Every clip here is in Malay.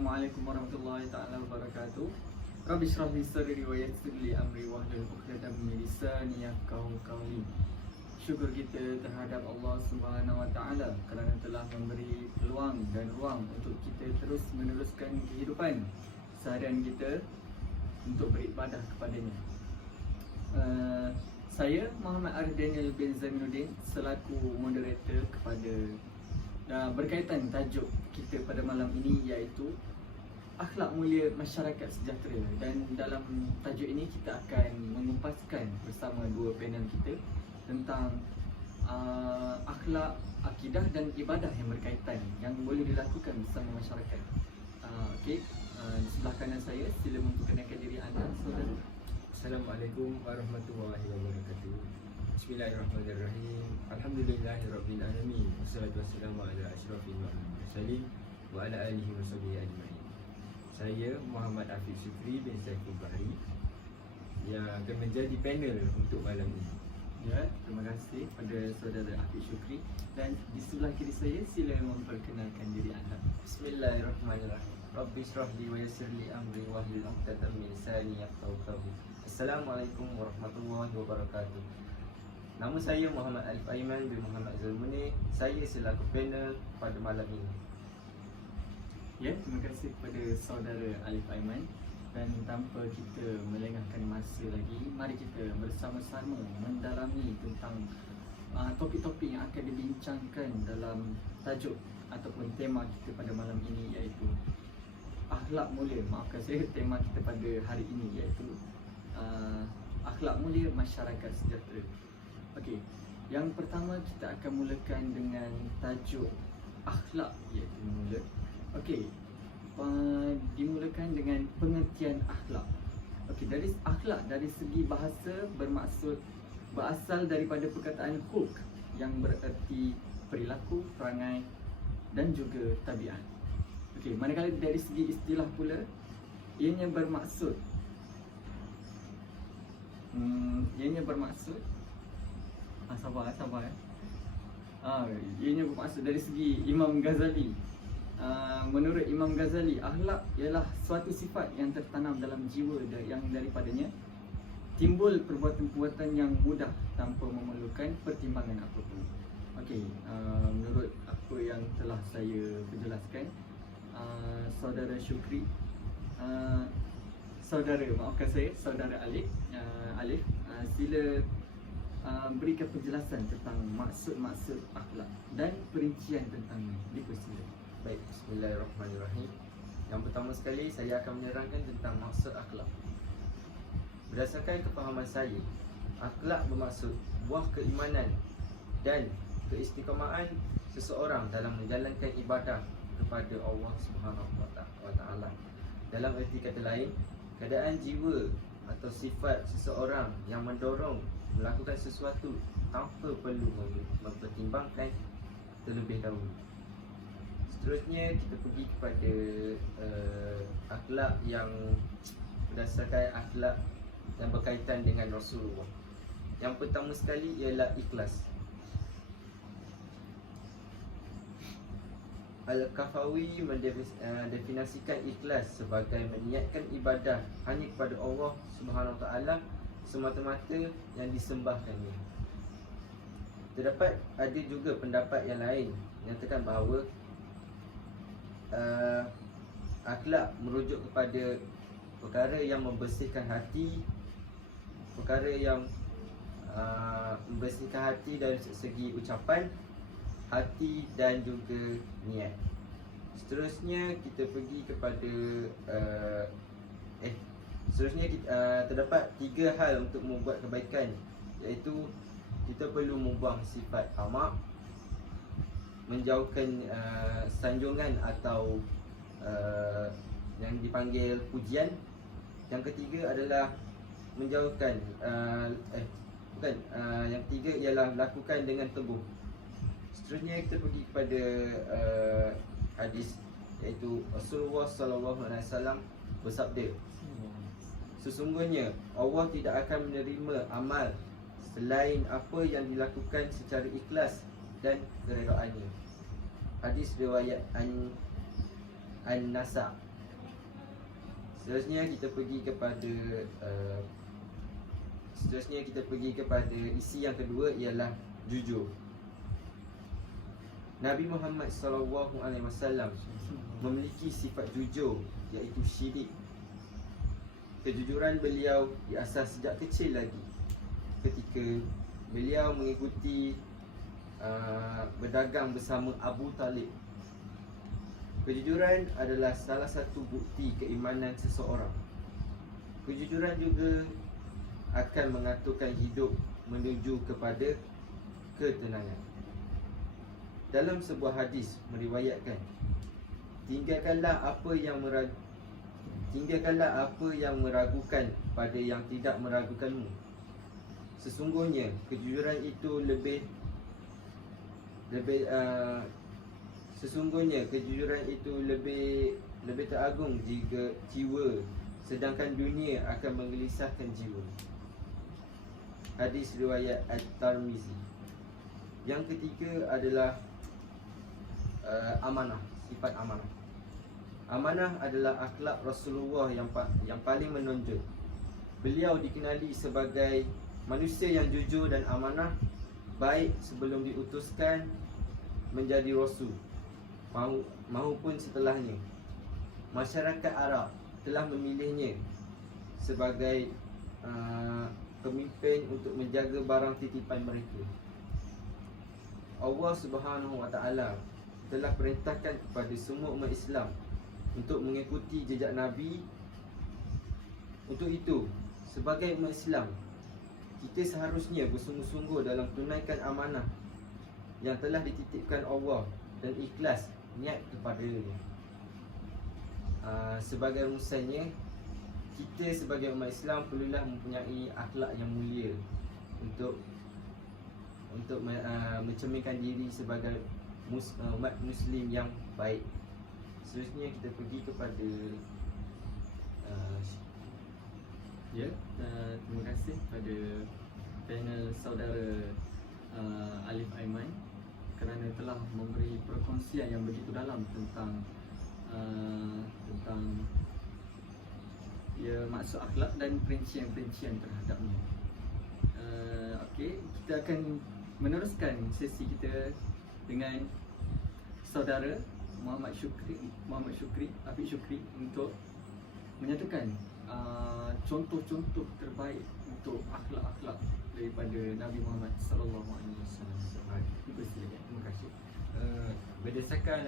Assalamualaikum warahmatullahi taala wabarakatuh. Rabbi shrah li sadri wa yassir li amri wahlul 'uqdatam min lisani yafqahu qawli. Syukur kita terhadap Allah Subhanahu wa taala kerana telah memberi peluang dan ruang untuk kita terus meneruskan kehidupan seharian kita untuk beribadah kepadanya. Saya Muhammad Arif Daniel bin Zainuddin selaku moderator kepada berkaitan tajuk kita pada malam ini, iaitu akhlak mulia masyarakat sejahtera. Dan dalam tajuk ini kita akan mengumpaskan bersama dua panel kita tentang akhlak, akidah dan ibadah yang berkaitan yang boleh dilakukan bersama masyarakat. Di sebelah kanan saya, sila memperkenalkan diri anda, saudara. Assalamualaikum warahmatullahi wabarakatuh. Bismillahirrahmanirrahim. Alhamdulillahirabbil alamin. Wassalatu wassalamu ala asyrafil mursalin wa ala alihi washabihi ajmain. Saya Muhammad Afiq Syukri bin Saiful Bahri yang akan menjadi panel untuk malam ini. Ya, terima kasih pada saudara Afiq Syukri. Dan di sebelah kiri saya, sila memperkenalkan diri anda. Bismillahirrahmanirrahim. Rabbi shrah li wa yassir li amri wahlul 'uqdatam min lisani yafqahu qawli. Assalamualaikum warahmatullahi wabarakatuh. Nama saya Muhammad Alif Aiman bin Muhammad Zulmunir. Saya selaku panel pada malam ini. Ya, terima kasih kepada saudara Alif Aiman. Dan tanpa kita melengahkan masa lagi, mari kita bersama-sama mendalami tentang topik-topik yang akan dibincangkan dalam tajuk ataupun tema kita pada malam ini, iaitu akhlak mulia. Maafkan saya, tema kita pada hari ini iaitu akhlak mulia masyarakat sejahtera. Okey, yang pertama kita akan mulakan dengan tajuk akhlak, iaitu mula. Okey, dimulakan dengan pengertian akhlak. Okey, dari akhlak dari segi bahasa berasal daripada perkataan khulq yang bererti perilaku, perangai dan juga tabiat. Okey, manakala dari segi istilah pula, ianya bermaksud ianya bermaksud dari segi Imam Ghazali. Menurut Imam Ghazali, akhlak ialah suatu sifat yang tertanam dalam jiwa yang daripadanya timbul perbuatan-perbuatan yang mudah tanpa memerlukan pertimbangan apapun. Okey, menurut apa yang telah saya perjelaskan, saudara Syukri, saudara Alif, sila berikan penjelasan tentang maksud-maksud akhlak dan perincian tentangnya. Dipersilakan. Baik, bismillahirrahmanirrahim. Yang pertama sekali, saya akan menerangkan tentang maksud akhlak. Berdasarkan kefahaman saya, akhlak bermaksud buah keimanan dan keistiqamaan seseorang dalam menjalankan ibadah kepada Allah Subhanahu wa taala. Dalam erti kata lain, keadaan jiwa atau sifat seseorang yang mendorong melakukan sesuatu tanpa perlu mempertimbangkan terlebih dahulu. Seterusnya kita pergi kepada akhlak yang berdasarkan akhlak yang berkaitan dengan Rasulullah. Yang pertama sekali ialah ikhlas. Al-Kafawi mendefinisikan ikhlas sebagai meniatkan ibadah hanya kepada Allah Subhanahu Wa Taala semata-mata yang disembahkannya. Terdapat ada juga pendapat yang lain menyatakan bahawa akhlak merujuk kepada perkara yang membersihkan hati, perkara yang membersihkan hati dari segi ucapan, hati dan juga niat. Seterusnya kita pergi kepada terdapat 3 hal untuk membuat kebaikan, iaitu kita perlu membuang sifat tamak, menjauhkan sanjungan atau yang dipanggil pujian. Yang ketiga adalah menjauhkan yang ketiga ialah lakukan dengan teguh. Seterusnya kita pergi kepada hadis, iaitu Rasulullah sallallahu alaihi wasallam bersabda, sesungguhnya Allah tidak akan menerima amal selain apa yang dilakukan secara ikhlas dan keredaannya. Hadis riwayat An-Nasa'. Seterusnya kita pergi kepada isi yang kedua, ialah jujur. Nabi Muhammad SAW memiliki sifat jujur, iaitu syidik. Kejujuran beliau diasas sejak kecil lagi, ketika beliau mengikuti berdagang bersama Abu Talib. Kejujuran adalah salah satu bukti keimanan seseorang. Kejujuran juga akan mengaturkan hidup menuju kepada ketenangan. Dalam sebuah hadis meriwayatkan, tinggalkanlah apa yang meragukan pada yang tidak meragukanmu. Sesungguhnya kejujuran itu lebih teragung jika jiwa, sedangkan dunia akan menggelisahkan jiwa. Hadis riwayat At-Tirmizi. Yang ketiga adalah amanah, sifat amanah. Amanah adalah akhlak Rasulullah yang paling menonjol. Beliau dikenali sebagai manusia yang jujur dan amanah, baik sebelum diutuskan menjadi rasul maupun setelahnya. Masyarakat Arab telah memilihnya sebagai pemimpin untuk menjaga barang titipan mereka. Allah Subhanahu Wa Taala telah perintahkan kepada semua umat Islam untuk mengikuti jejak Nabi. Untuk itu, sebagai umat Islam, kita seharusnya bersungguh-sungguh dalam tunaikan amanah yang telah dititipkan Allah dan ikhlas niat kepadanya. Sebagai rumusannya, kita sebagai umat Islam perlulah mempunyai akhlak yang mulia untuk mencerminkan diri sebagai umat Muslim yang baik. Seterusnya kita pergi kepada terima kasih kepada panel saudara Alif Aiman kerana telah memberi perkongsian yang begitu dalam tentang maksud akhlak dan perincian-perincian terhadapnya. Okey, kita akan meneruskan sesi kita dengan saudara Muhammad Syukri Afiq Syukri untuk menyatakan contoh-contoh terbaik untuk akhlak-akhlak daripada Nabi Muhammad sallallahu alaihi wasallam. Terima kasih. Berdasarkan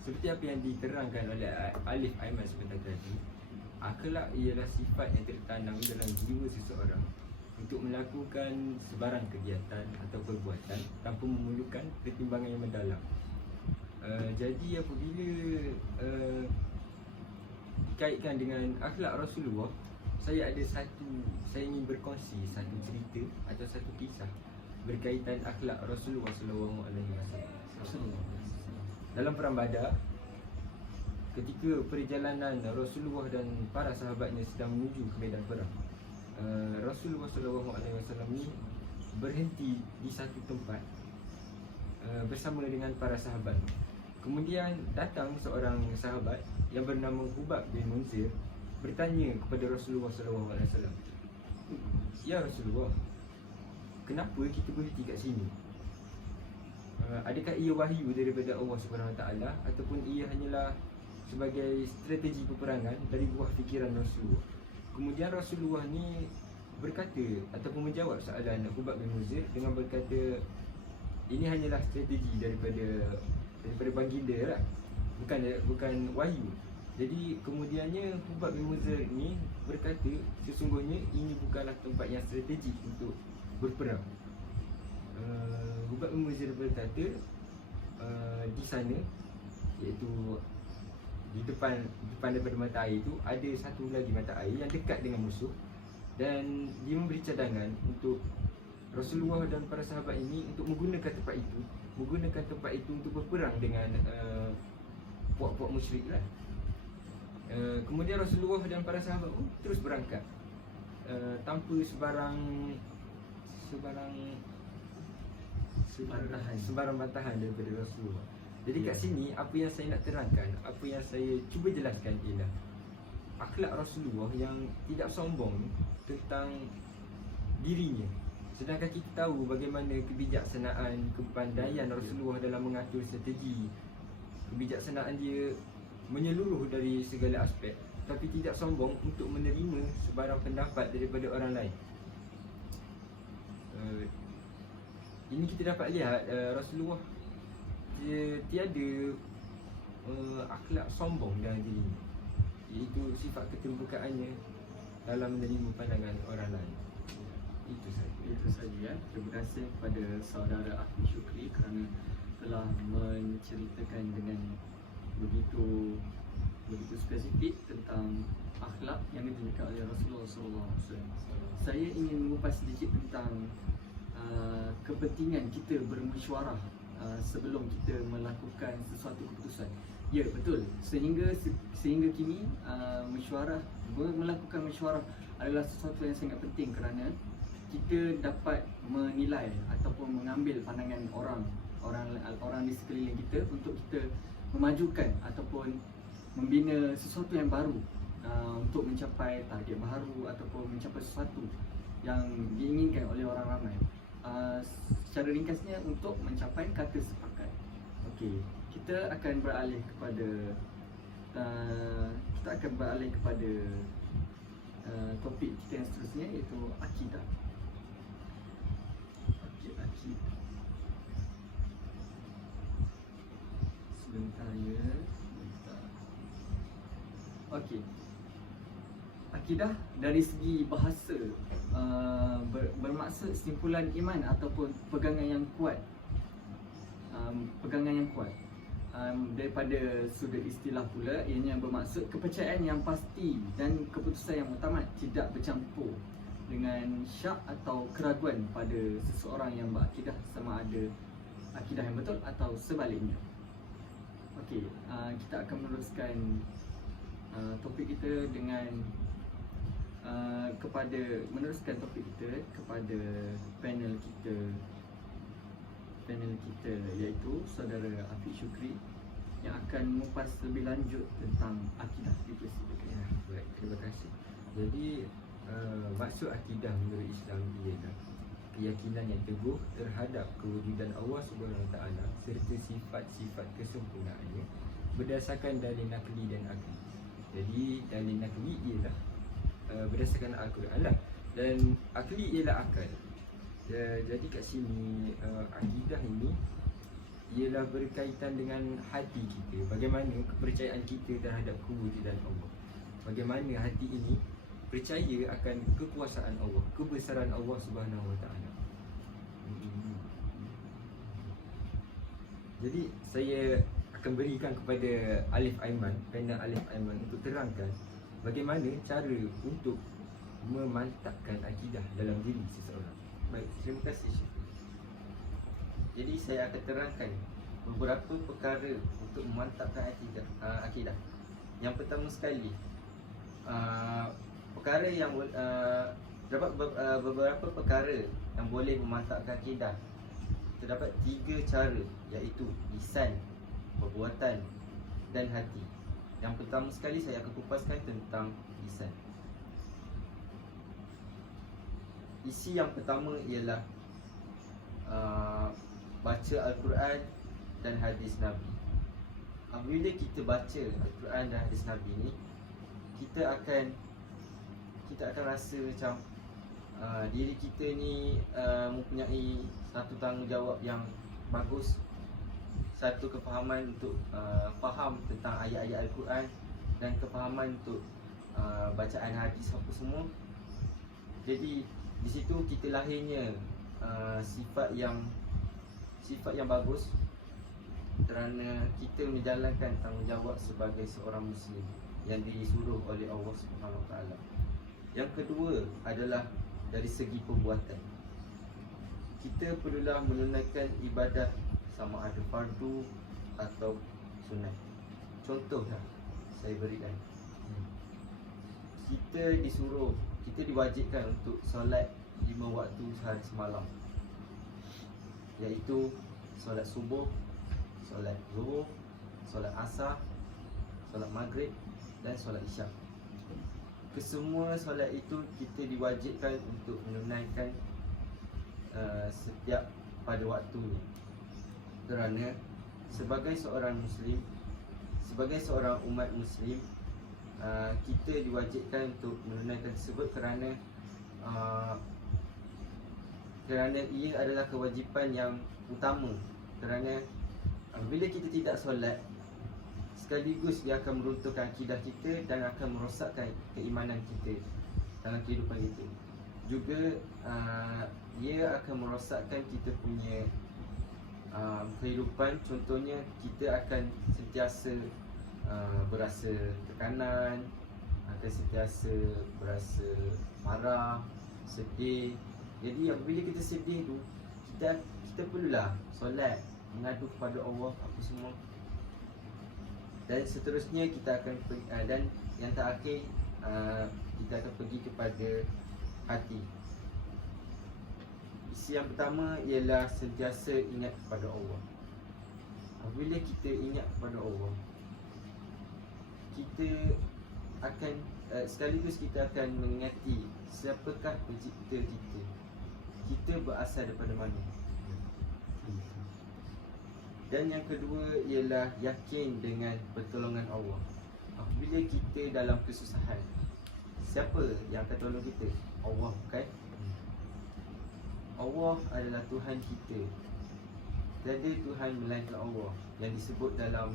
seperti apa yang diterangkan oleh Alif Aiman sebentar tadi, akhlak ialah sifat yang tertanam dalam jiwa seseorang untuk melakukan sebarang kegiatan atau perbuatan tanpa memerlukan pertimbangan yang mendalam. Jadi apabila dikaitkan dengan akhlak Rasulullah, saya ingin berkongsi satu cerita atau satu kisah berkaitan akhlak Rasulullah sallallahu alaihi wasallam. Dalam perang Badar, ketika perjalanan Rasulullah dan para sahabatnya sedang menuju ke medan perang, Rasulullah sallallahu alaihi wasallam ni berhenti di satu tempat bersama dengan para sahabat. Kemudian datang seorang sahabat yang bernama Hubab bin Munzir bertanya kepada Rasulullah sallallahu alaihi wasallam, "Ya Rasulullah, kenapa kita berhenti kat sini? Adakah ia wahyu daripada Allah Subhanahu Wa Taala ataupun ia hanyalah sebagai strategi peperangan dari buah fikiran Rasulullah?" Kemudian Rasulullah ni berkata ataupun menjawab soalan Hubab bin Munzir dengan berkata, ini hanyalah strategi daripada baginda lah, bukan wahyu. Jadi kemudiannya Hubab bin Munzir ni berkata, sesungguhnya ini bukanlah tempat yang strategik untuk berperang. Hubab bin Munzir berkata, di sana, iaitu di depan daripada mata air itu ada satu lagi mata air yang dekat dengan musuh, dan dia memberi cadangan untuk Rasulullah dan para sahabat ini untuk menggunakan tempat itu untuk berperang dengan puak-puak musyrik lah. Kemudian Rasulullah dan para sahabat pun terus berangkat tanpa sebarang bantahan daripada Rasulullah. Jadi kat sini apa yang saya nak terangkan, apa yang saya cuba jelaskan ialah akhlak Rasulullah yang tidak sombong tentang dirinya. Sedangkan kita tahu bagaimana kebijaksanaan, kepandaian Rasulullah dalam mengatur strategi. Kebijaksanaan dia menyeluruh dari segala aspek, tapi tidak sombong untuk menerima sebarang pendapat daripada orang lain. Ini kita dapat lihat Rasulullah dia tiada akhlak sombong dalam dirinya, iaitu sifat keterbukaannya dalam menerima pandangan orang lain. Itu saja. Ya. Terima kasih kepada saudara Afiq Syukri kerana telah menceritakan dengan begitu spesifik tentang akhlak yang ditunjukkan oleh Rasulullah SAW. Saya ingin mengupas sedikit tentang kepentingan kita bermesyuarah sebelum kita melakukan sesuatu keputusan. Ya, betul. Sehingga kini melakukan mesyuarah adalah sesuatu yang sangat penting kerana kita dapat menilai ataupun mengambil pandangan orang di sekeliling kita untuk kita memajukan ataupun membina sesuatu yang baru, untuk mencapai target baru ataupun mencapai sesuatu yang diinginkan oleh orang ramai. Secara ringkasnya, untuk mencapai kata sepakat. Okey, kita akan beralih kepada topik kita yang seterusnya, iaitu akidah. Akidah. Sebentar. Okey. Akidah dari segi bahasa bermaksud simpulan iman ataupun pegangan yang kuat. Daripada sudut istilah pula, ianya bermaksud kepercayaan yang pasti dan keputusan yang mutamat, tidak bercampur dengan syak atau keraguan pada seseorang yang berakidah, sama ada akidah yang betul atau sebaliknya. Okey, kita akan meneruskan topik kita dengan meneruskan topik kita kepada panel kita, iaitu saudara Afiq Syukri yang akan mengupas lebih lanjut tentang akidah itu sendiri. Ya, baik, terima kasih. Jadi maksud akidah menurut Islam ialah keyakinan yang teguh terhadap kewujudan Allah Subhanahu Wa Taala serta sifat-sifat kesempurnaannya berdasarkan dalil nakli dan akli. Jadi dalil nakli ialah berdasarkan Al-Quran lah, dan akli ialah akal. Jadi kat sini akidah ini ialah berkaitan dengan hati kita, bagaimana kepercayaan kita terhadap kewujudan Allah, bagaimana hati ini percaya akan kekuasaan Allah, kebesaran Allah Subhanahu Wa Taala. Jadi saya akan berikan kepada Alif Aiman, panel Alif Aiman, untuk terangkan bagaimana cara untuk memantapkan akidah dalam diri seseorang. Baik, terima kasih. Jadi saya akan terangkan beberapa perkara untuk memantapkan akidah. Yang pertama sekali, beberapa perkara yang boleh memantapkan akidah. Terdapat 3 cara, iaitu lisan, perbuatan dan hati. Yang pertama sekali saya akan kupaskan tentang lisan. Isi yang pertama ialah baca Al-Quran dan hadis Nabi. Apabila kita baca Al-Quran dan hadis Nabi ni, kita akan rasa macam diri kita ni mempunyai satu tanggungjawab yang bagus, satu kefahaman untuk faham tentang ayat-ayat Al-Quran dan kefahaman untuk bacaan hadis apa semua. Jadi di situ kita lahirnya sifat yang bagus kerana kita menjalankan tanggungjawab sebagai seorang Muslim yang disuruh oleh Allah Subhanahu Wa Taala. Yang kedua adalah dari segi perbuatan. Kita perlulah menunaikan ibadah sama ada fardu atau sunat. Contohlah saya berikan. Kita diwajibkan untuk solat 5 waktu sehari semalam, iaitu solat subuh, solat zuhur, solat asar, solat maghrib dan solat isyak. kesemua solat itu kita diwajibkan untuk menunaikan setiap pada waktunya. Kerana sebagai seorang Muslim, sebagai seorang umat Muslim, kita diwajibkan untuk menunaikan tersebut kerana ia adalah kewajipan yang utama. Kerana bila kita tidak solat, sekaligus dia akan meruntuhkan akidah kita dan akan merosakkan keimanan kita dalam kehidupan kita. Juga ia akan merosakkan kita punya kehidupan. Contohnya kita akan sentiasa berasa tekanan, akan sentiasa berasa marah, sedih. Jadi apabila kita sedih tu, kita perlulah solat, mengadu kepada Allah apa semua. Dan seterusnya kita akan dan yang terakhir kita akan pergi kepada hati. Isi yang pertama ialah sentiasa ingat kepada Allah. Apabila kita ingat kepada Allah, kita akan sekaligus kita akan mengingati siapakah pencipta kita. Kita berasal daripada mana. Dan yang kedua ialah yakin dengan pertolongan Allah. Apabila kita dalam kesusahan, siapa yang akan tolong kita? Allah, bukan? Allah adalah Tuhan kita. Tiada Tuhan melainkan Allah, yang disebut dalam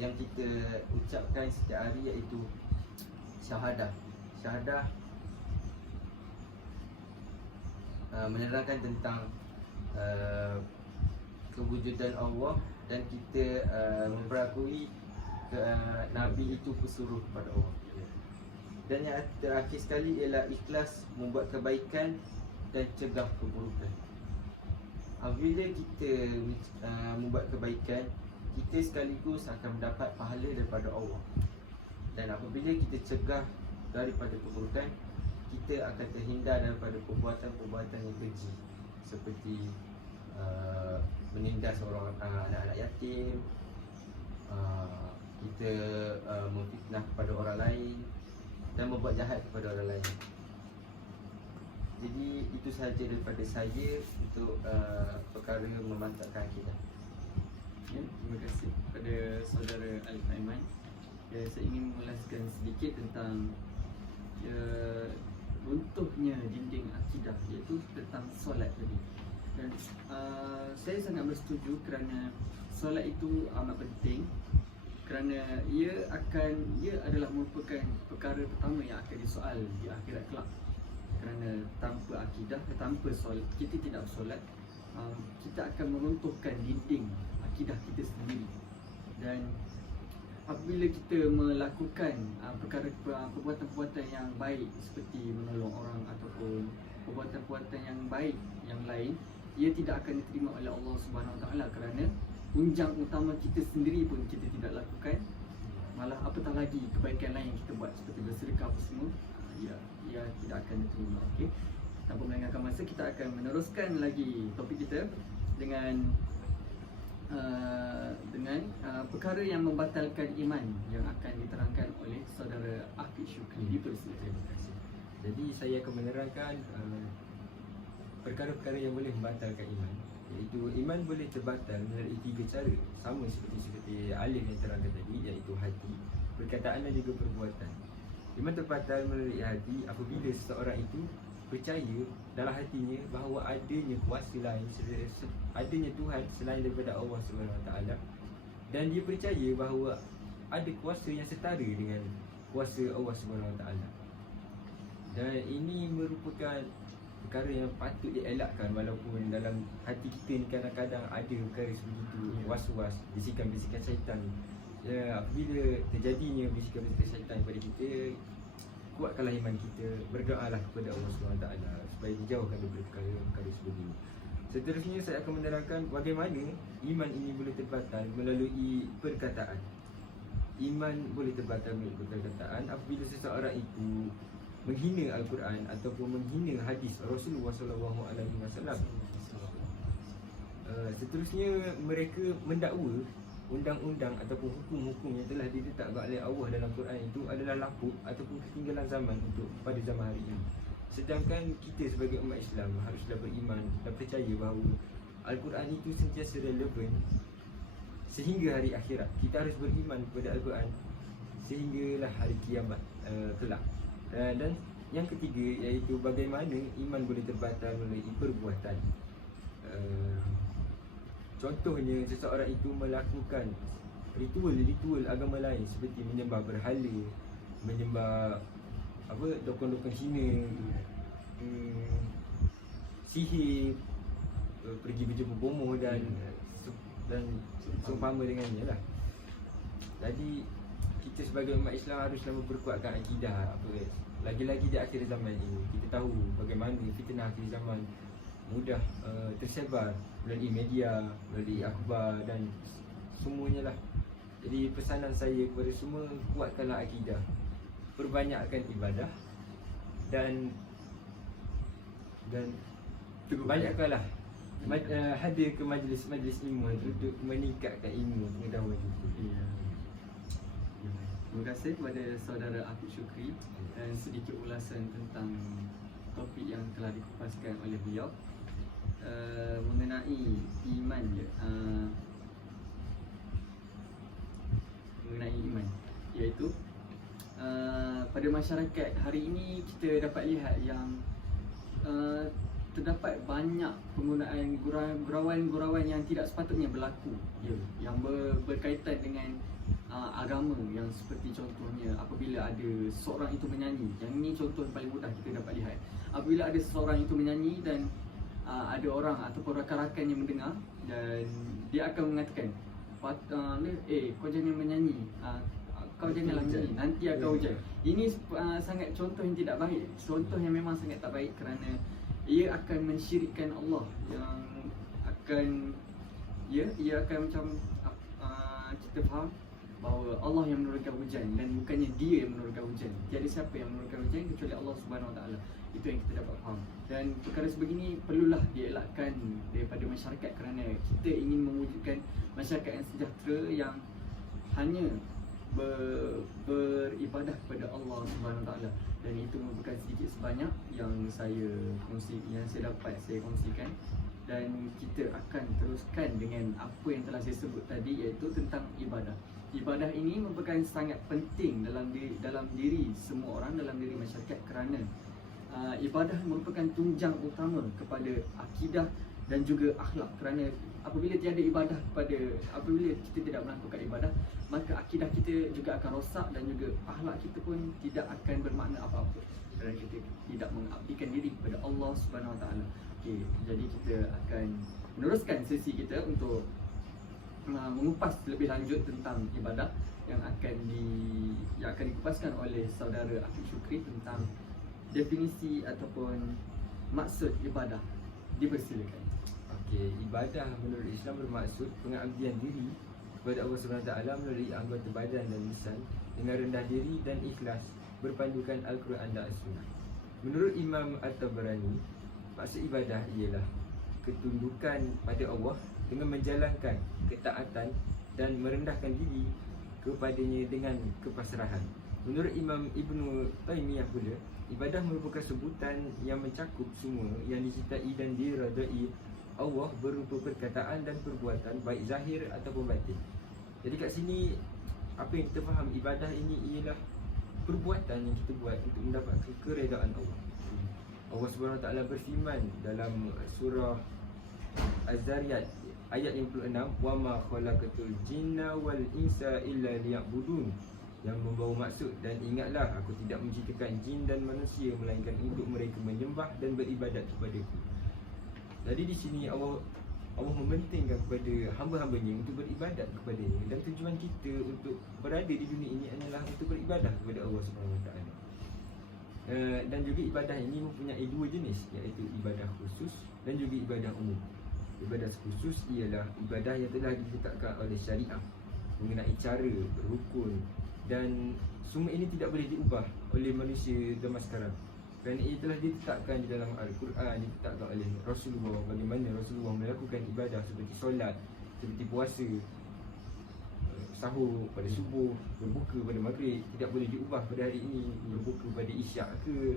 yang kita ucapkan setiap hari, iaitu syahadah. Syahadah menerangkan tentang kewujudan Allah, dan kita memperakui Nabi itu pesuruh kepada Allah. Dan yang terakhir sekali ialah ikhlas membuat kebaikan dan cegah keburukan. Apabila kita membuat kebaikan, kita sekaligus akan mendapat pahala daripada Allah. Dan apabila kita cegah daripada keburukan, kita akan terhindar daripada perbuatan-perbuatan yang keji, seperti menindas anak-anak yatim, kita memfitnah kepada orang lain dan membuat jahat kepada orang lain. Jadi itu sahaja daripada saya untuk perkara memantapkan akidah. Ya, terima kasih kepada saudara Alif Aiman. Saya ingin mengulaskan sedikit tentang runtuhnya dinding akidah, iaitu tentang solat tadi. Dan saya sangat bersetuju kerana solat itu amat penting, kerana ia adalah merupakan perkara pertama yang akan disoal di akhirat kelak. Kerana tanpa akidah, tanpa solat, kita tidak bersolat, kita akan meruntuhkan dinding akidah kita sendiri. Dan apabila kita melakukan perbuatan-perbuatan yang baik seperti menolong orang ataupun perbuatan-perbuatan yang baik yang lain, ia tidak akan diterima oleh Allah Subhanahu Wa Taala kerana tunjang utama kita sendiri pun kita tidak lakukan. Malah apatah lagi kebaikan lain yang kita buat seperti bersedekah apa semua, ia tidak akan diterima. Okey. Tanpa melengahkan masa, kita akan meneruskan lagi topik kita dengan perkara yang membatalkan iman yang akan diterangkan oleh saudara Afiq Syukri. Terima kasih. Jadi saya akan menerangkan perkara-perkara yang boleh membatalkan iman. Iaitu iman boleh terbatal melalui 3 cara, sama seperti Alif yang terangkan tadi, iaitu hati, perkataan dan juga perbuatan. Iman terbatal melalui hati apabila seseorang itu percaya dalam hatinya bahawa adanya kuasa lain, adanya Tuhan selain daripada Allah SWT, dan dia percaya bahawa ada kuasa yang setara dengan kuasa Allah SWT. Dan ini merupakan perkara yang patut dielakkan, walaupun dalam hati kita ni kadang-kadang ada perkara sebegitu, was-was, bisikan-bisikan syaitan. Apabila terjadinya bisikan-bisikan syaitan kepada kita, kuatkanlah iman kita, berdoalah kepada Allah SWT supaya dijauhkan daripada perkara-perkara sebegini. Seterusnya saya akan menerangkan bagaimana iman ini boleh terbatal melalui perkataan. Iman boleh terbatal melalui perkataan apabila seseorang itu menghina Al-Quran ataupun menghina hadis Rasulullah SAW. Seterusnya mereka mendakwa undang-undang ataupun hukum-hukum yang telah ditetapkan oleh Allah dalam Quran itu adalah lapuk ataupun ketinggalan zaman untuk pada zaman hari ini. Sedangkan kita sebagai umat Islam haruslah beriman dan percaya bahawa Al-Quran itu sentiasa relevan sehingga hari akhirat. Kita harus beriman kepada Al-Quran sehinggalah hari kiamat kelak. Dan yang ketiga iaitu bagaimana iman boleh terbatal melalui perbuatan. Contohnya seseorang itu melakukan ritual agama lain seperti menyembah berhala, menyembah dukun-dukun Cina, sihir, pergi berjumpa bomoh dan seumpama dengannya lah. Jadi kita sebagai umat Islam haruslah memperkuatkan akidah lagi-lagi di akhir zaman ini. Kita tahu bagaimana fitnah akhir zaman mudah tersebar melalui media, melalui akhbar dan semuanya lah. Jadi pesanan saya kepada semua, kuatkanlah akidah, perbanyakkan ibadah dan banyakkanlah hadir ke majlis-majlis ilmu untuk meningkatkan ilmu pengetahuan kita. Ya. Terima kasih kepada saudara Afiq Syukri dan sedikit ulasan tentang topik yang telah dikupaskan oleh beliau mengenai iman iaitu pada masyarakat hari ini kita dapat lihat yang terdapat banyak penggunaan gurauan-gurauan yang tidak sepatutnya berlaku, yang berkaitan dengan agama, yang seperti contohnya apabila ada seorang itu menyanyi. Yang ini contoh yang paling mudah kita dapat lihat. Apabila ada seorang itu menyanyi dan ada orang ataupun rakan-rakan yang mendengar dan dia akan mengatakan, kau jangan menyanyi, kau janganlah menyanyi, nanti akan hujan. Ini sangat contoh yang tidak baik, contoh yang memang sangat tak baik, kerana ia akan mensyirikkan Allah, yang akan ia akan macam kita faham bahawa Allah yang menurunkan hujan dan bukannya dia yang menurunkan hujan. Tiada siapa yang menurunkan hujan kecuali Allah Subhanahu Wa Taala. Itu yang kita dapat faham. Dan perkara sebegini perlulah dielakkan daripada masyarakat, kerana kita ingin mewujudkan masyarakat yang sejahtera, yang hanya beribadah kepada Allah Subhanahu Wa Taala. Dan itu merupakan sedikit sebanyak yang saya kongsikan, dan kita akan teruskan dengan apa yang telah saya sebut tadi, iaitu tentang ibadah. Ibadah ini merupakan sangat penting dalam diri semua orang, dalam diri masyarakat, kerana ibadah merupakan tunjang utama kepada akidah dan juga akhlak. Kerana apabila apabila kita tidak melakukan ibadah, maka akidah kita juga akan rosak dan juga akhlak kita pun tidak akan bermakna apa-apa, kerana kita tidak mengabdikan diri kepada Allah Subhanahu Wa Taala. Okey, jadi kita akan meneruskan sesi kita untuk mengupas lebih lanjut tentang ibadah yang akan dikupaskan oleh saudara Afiq Syukri tentang definisi ataupun maksud ibadah. Dipersilakan. Okey, ibadah menurut Islam bermaksud pengabdian diri kepada Allah SWT melalui anggota badan dan lisan dengan rendah diri dan ikhlas berpandukan Al-Quran dan As-Sunnah. Menurut Imam At-Tabarani, maksud ibadah ialah ketundukan pada Allah dengan menjalankan ketaatan dan merendahkan diri kepadanya dengan kepasrahan. Menurut Imam Ibnu Taimiyah pula, ibadah merupakan sebutan yang mencakup semua yang dicintai dan diredai Allah berupa perkataan dan perbuatan, baik zahir ataupun batin. Jadi kat sini apa yang kita faham, ibadah ini ialah perbuatan yang kita buat untuk mendapatkan keredaan Allah. Allah Subhanahu Wa Taala berfirman dalam surah Az-Zariyat ayat 56, wa ma khalaqatul jinna wal insa illa liya'budun, yang membawa maksud, dan ingatlah aku tidak menciptakan jin dan manusia melainkan untuk mereka menyembah dan beribadat kepadaku. Jadi di sini Allah mementingkan kepada hamba-hambanya untuk beribadat kepadanya, dan tujuan kita untuk berada di dunia ini adalah untuk beribadah kepada Allah Subhanahu Wa Taala. Dan juga ibadah ini mempunyai dua jenis, iaitu ibadah khusus dan juga ibadah umum. Ibadah khusus ialah ibadah yang telah ditetapkan oleh syariah mengenai cara, rukun, dan semua ini tidak boleh diubah oleh manusia zaman sekarang, kerana ia telah ditetapkan di dalam Al-Quran, ditetapkan oleh Rasulullah, bagaimana Rasulullah melakukan ibadah seperti solat, seperti puasa, sahur pada subuh, berbuka pada maghrib, tidak boleh diubah pada hari ini, berbuka pada isyak ke,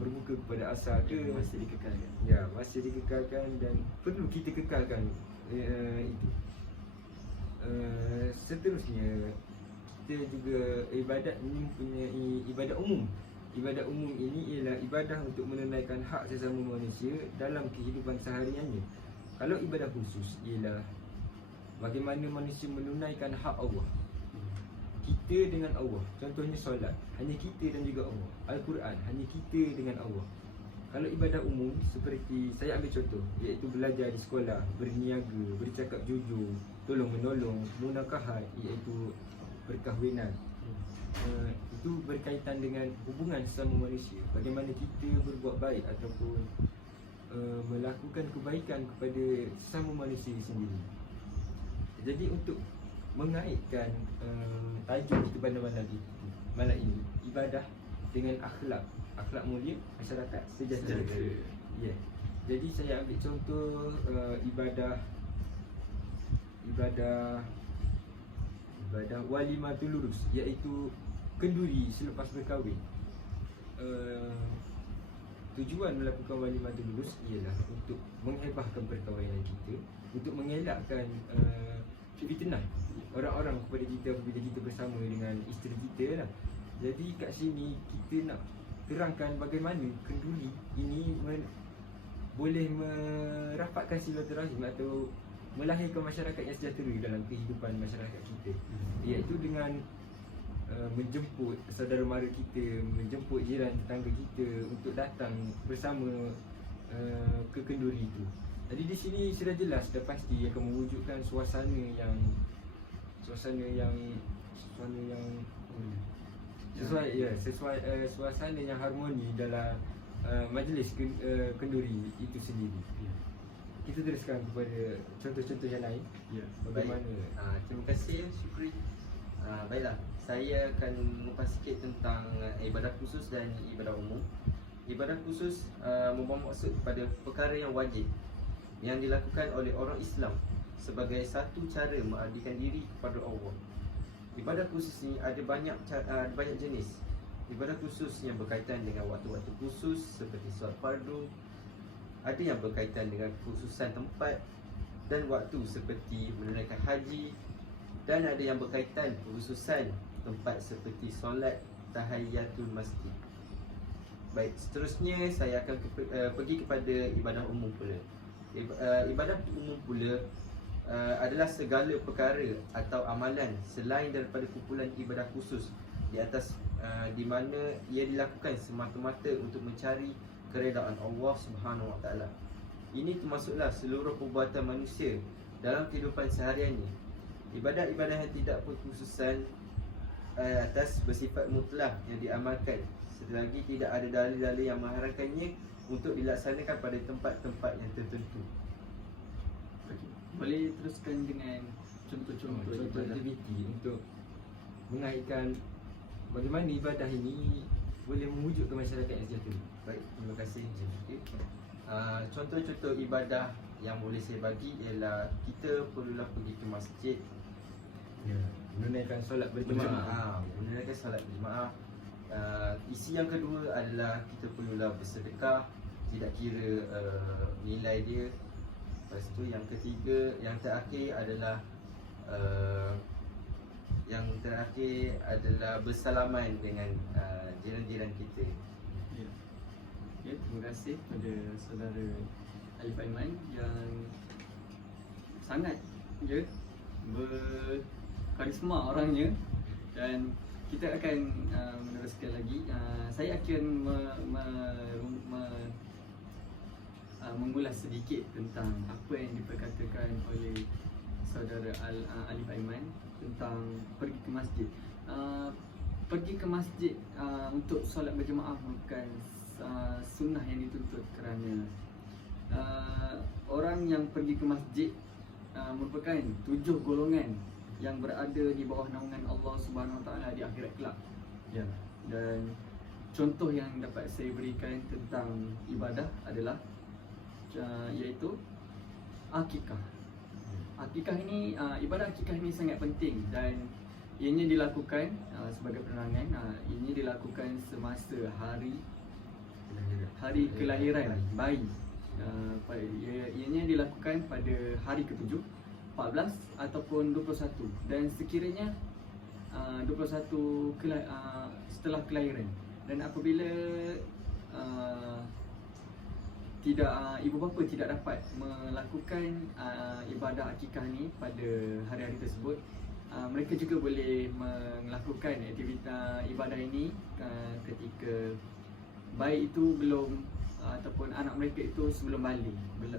berbuka pada asar ke, Masih dikekalkan. ya masih dikekalkan dan perlu kita kekalkan itu. Seterusnya kita juga ibadat ini mempunyai ibadat umum. Ibadat umum ini ialah ibadah untuk menunaikan hak sesama manusia dalam kehidupan sehariannya. Kalau ibadah khusus ialah bagaimana manusia menunaikan hak Allah, kita dengan Allah. Contohnya solat, hanya kita dan juga Allah. Al-Quran, hanya kita dengan Allah. Kalau ibadah umum seperti saya ambil contoh, iaitu belajar di sekolah, berniaga, bercakap jujur, tolong menolong, munakahat, iaitu perkahwinan. Itu berkaitan dengan hubungan sesama manusia. Bagaimana kita berbuat baik ataupun melakukan kebaikan kepada sesama manusia sendiri. Jadi untuk mengaitkan tajuk kita pada malam ini, ibadah dengan akhlak mulia masyarakat sejahtera. Ya. Jadi saya ambil contoh ibadah walimatul lurus, iaitu kenduri selepas berkahwin. Tujuan melakukan walimatul lurus ialah untuk menghebahkan perkahwinan kita, untuk mengelakkan fitnah orang-orang kepada kita apabila kita bersama dengan isteri kita lah. Jadi kat sini kita nak terangkan bagaimana kenduri ini boleh merapatkan silaturahim atau melahirkan masyarakat yang sejahtera dalam kehidupan masyarakat kita, iaitu dengan menjemput saudara mara kita, menjemput jiran tetangga kita untuk datang bersama ke kenduri itu. Jadi di sini sudah jelas, dah pasti akan mewujudkan suasana yang suasana yang harmoni dalam majlis kenduri itu sendiri. Kita teruskan kepada contoh-contoh yang lain. Ya. Bagaimana? Terima kasih Syukri. Baiklah, saya akan mengupas sikit tentang ibadah khusus dan ibadah umum. Ibadah khusus membawa maksud kepada perkara yang wajib yang dilakukan oleh orang Islam sebagai satu cara mengabdikan diri kepada Allah. Ibadah khusus ni ada banyak jenis. Ibadah khusus yang berkaitan dengan waktu-waktu khusus seperti solat fardu, ada yang berkaitan dengan khususan tempat dan waktu seperti menunaikan haji, dan ada yang berkaitan khususan tempat seperti solat tahiyatul masjid. Baik, seterusnya saya akan pergi kepada ibadah umum pula. Ibadah umum pula adalah segala perkara atau amalan selain daripada kumpulan ibadah khusus di atas di mana ia dilakukan semata-mata untuk mencari keredaan Allah Subhanahu Wa Taala. Ini termasuklah seluruh perbuatan manusia dalam kehidupan sehariannya. Ibadat-ibadat yang tidak berkhususan atas bersifat mutlak yang diamalkan selagi tidak ada dalil-dalil yang mengharamkannya untuk dilaksanakan pada tempat-tempat yang tertentu. Boleh teruskan dengan contoh-contoh ibadah. Aktiviti untuk mengaitkan bagaimana ibadah ini boleh mewujudkan masyarakat yang sejahtera. Baik, terima kasih Encik Syukri. Contoh-contoh ibadah yang boleh saya bagi ialah kita perlulah pergi ke masjid, Ya, menunaikan solat berjemaah. menunaikan solat berjemaah. Isi yang kedua adalah kita perlulah bersedekah, tidak kira nilai dia. Lepas tu yang ketiga, yang terakhir adalah bersalaman dengan jiran-jiran kita. Ya. Ya, terima kasih kepada saudara Alif Aiman yang sangat berkarisma orangnya, dan kita akan meneruskan lagi. Saya akan mengulas sedikit tentang apa yang diperkatakan oleh saudara Alif Aiman tentang pergi ke masjid. Pergi ke masjid untuk solat berjemaah bukan sunnah yang dituntut, kerana orang yang pergi ke masjid merupakan 7 golongan yang berada di bawah naungan Allah Subhanahu Wa Taala di akhirat kelak. Ya. Dan contoh yang dapat saya berikan tentang ibadah adalah iaitu akikah. akikah ini ibadah akikah ini sangat penting dan ianya dilakukan sebagai penerangan, ini dilakukan semasa hari kelahiran bayi. Ianya dilakukan pada hari ke-7, 14 ataupun 21 dan sekiranya 21 setelah kelahiran. Dan apabila ibu bapa tidak dapat melakukan ibadah akikah ni pada hari-hari tersebut, mereka juga boleh melakukan aktiviti ibadah ini ketika bayi itu belum ataupun anak mereka itu sebelum balik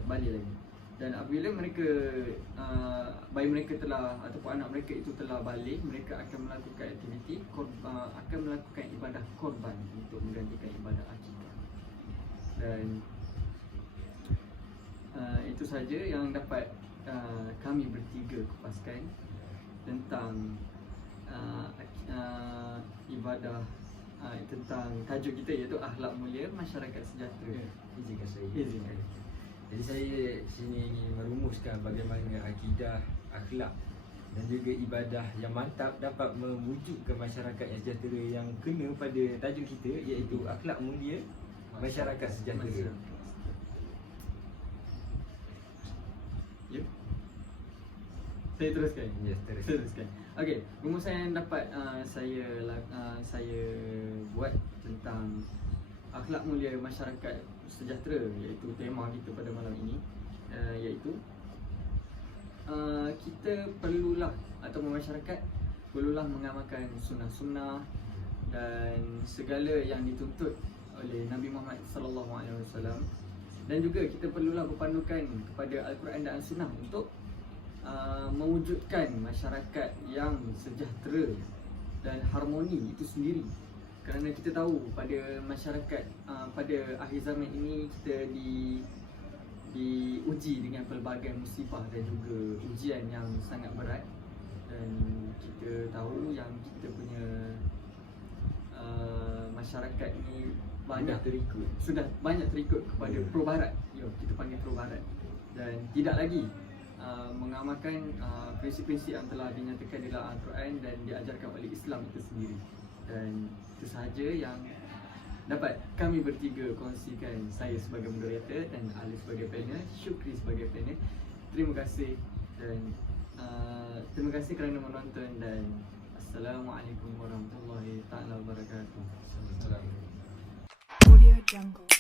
lagi. Dan apabila bayi mereka telah ataupun anak mereka itu telah balik, mereka akan melakukan aktiviti akan melakukan ibadah korban untuk menggantikan ibadah akikah. Dan itu saja yang dapat kami bertiga kupaskan tentang ibadah tentang tajuk kita, iaitu akhlak mulia masyarakat sejahtera. Izinkan saya. Izinkan. Jadi saya sini ingin merumuskan bagaimana akidah, akhlak dan juga ibadah yang mantap dapat mewujudkan masyarakat yang sejahtera yang kena pada tajuk kita, iaitu akhlak mulia masyarakat sejahtera. Ya. Saya teruskan. Yes, Teruskan. Okey, rumusan yang dapat saya buat tentang akhlak mulia masyarakat sejahtera, iaitu tema kita pada malam ini, iaitu kita perlulah ataupun masyarakat perlulah mengamalkan sunnah-sunnah dan segala yang dituntut oleh Nabi Muhammad SAW, dan juga kita perlulah berpandukan kepada Al-Quran dan Al-Sunnah untuk mewujudkan masyarakat yang sejahtera dan harmoni itu sendiri. Kerana kita tahu pada masyarakat pada akhir zaman ini kita diuji dengan pelbagai musibah dan juga ujian yang sangat berat, dan kita tahu yang kita punya masyarakat ni sudah banyak terikut kepada pro-barat. Kita panggil pro-barat, dan tidak lagi mengamalkan prinsip-prinsip yang telah dinyatakan di dalam Al-Quran dan diajarkan oleh Islam itu sendiri. Dan itu sahaja yang dapat kami bertiga kongsikan, saya sebagai moderator dan Ali sebagai panel, Syukri sebagai panel. Terima kasih dan terima kasih kerana menonton, dan Assalamualaikum warahmatullahi taala wabarakatuh. Assalamualaikum. Audio Jungle.